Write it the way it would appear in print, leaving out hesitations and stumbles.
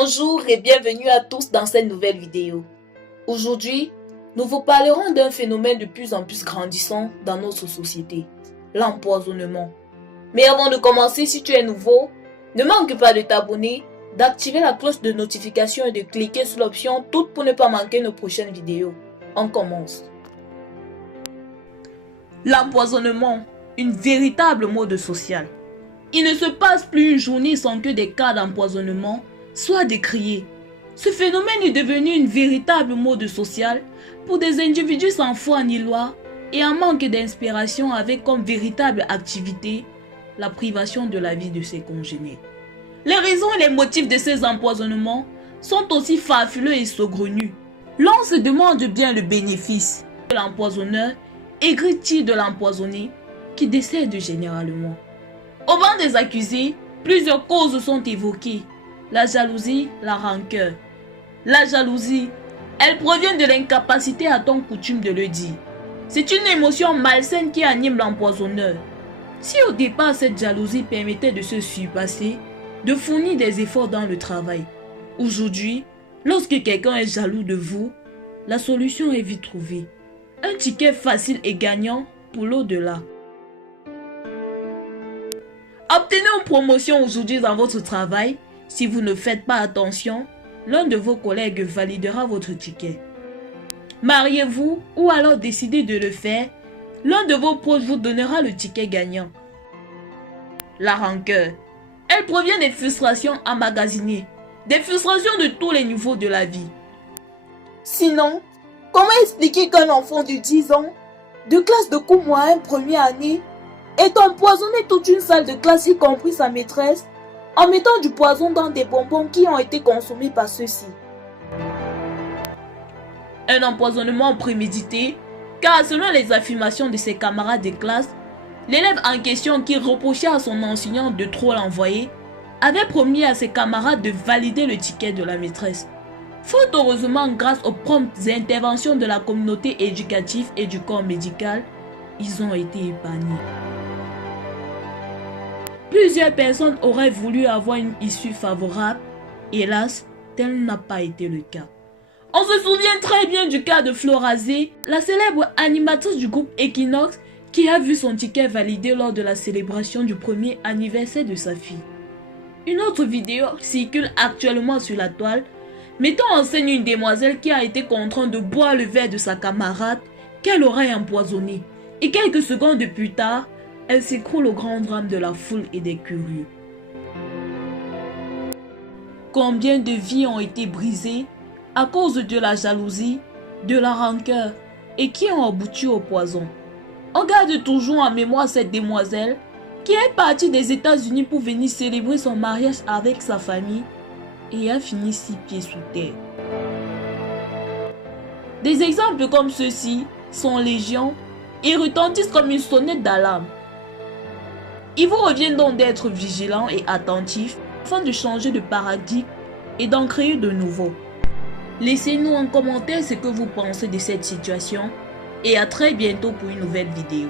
Bonjour et bienvenue à tous dans cette nouvelle vidéo. Aujourd'hui, nous vous parlerons d'un phénomène de plus en plus grandissant dans notre société, l'empoisonnement. Mais avant de commencer, si tu es nouveau, ne manque pas de t'abonner, d'activer la cloche de notification et de cliquer sur l'option toutes pour ne pas manquer nos prochaines vidéos. On commence. L'empoisonnement, une véritable mode sociale. Il ne se passe plus une journée sans que des cas d'empoisonnement soient décriés. Ce phénomène est devenu une véritable mode sociale pour des individus sans foi ni loi et en manque d'inspiration avec comme véritable activité la privation de la vie de ses congénères. Les raisons et les motifs de ces empoisonnements sont aussi farfelus et saugrenus. L'on se demande bien le bénéfice de l'empoisonneur aigrit-il de l'empoisonné qui décède généralement. Au banc des accusés, plusieurs causes sont évoquées. La jalousie, la rancœur. La jalousie, elle provient de l'incapacité à ton coutume de le dire. C'est une émotion malsaine qui anime l'empoisonneur. Si au départ cette jalousie permettait de se surpasser, de fournir des efforts dans le travail, aujourd'hui, lorsque quelqu'un est jaloux de vous, la solution est vite trouvée. Un ticket facile et gagnant pour l'au-delà. Obtenez une promotion aujourd'hui dans votre travail. Si vous ne faites pas attention, l'un de vos collègues validera votre ticket. Mariez-vous ou alors décidez de le faire, l'un de vos proches vous donnera le ticket gagnant. La rancœur. Elle provient des frustrations emmagasinées, des frustrations de tous les niveaux de la vie. Sinon, comment expliquer qu'un enfant de 10 ans, de classe de cours moyen première année, ait empoisonné toute une salle de classe, y compris sa maîtresse, en mettant du poison dans des bonbons qui ont été consommés par ceux-ci? Un empoisonnement prémédité, car selon les affirmations de ses camarades de classe, l'élève en question qui reprochait à son enseignant de trop l'envoyer, avait promis à ses camarades de valider le ticket de la maîtresse. Fort heureusement, grâce aux promptes interventions de la communauté éducative et du corps médical, ils ont été épargnés. Plusieurs personnes auraient voulu avoir une issue favorable. Hélas, tel n'a pas été le cas. On se souvient très bien du cas de Florazé, la célèbre animatrice du groupe Equinox, qui a vu son ticket validé lors de la célébration du premier anniversaire de sa fille. Une autre vidéo circule actuellement sur la toile, mettant en scène une demoiselle qui a été contrainte de boire le verre de sa camarade qu'elle aurait empoisonné. Et quelques secondes plus tard, elle s'écroule au grand drame de la foule et des curieux. Combien de vies ont été brisées à cause de la jalousie, de la rancœur et qui ont abouti au poison? On garde toujours en mémoire cette demoiselle qui est partie des États-Unis pour venir célébrer son mariage avec sa famille et a fini 6 pieds sous terre. Des exemples comme ceux-ci sont légion et retentissent comme une sonnette d'alarme. Il vous revient donc d'être vigilant et attentif afin de changer de paradigme et d'en créer de nouveaux. Laissez-nous en commentaire ce que vous pensez de cette situation et à très bientôt pour une nouvelle vidéo.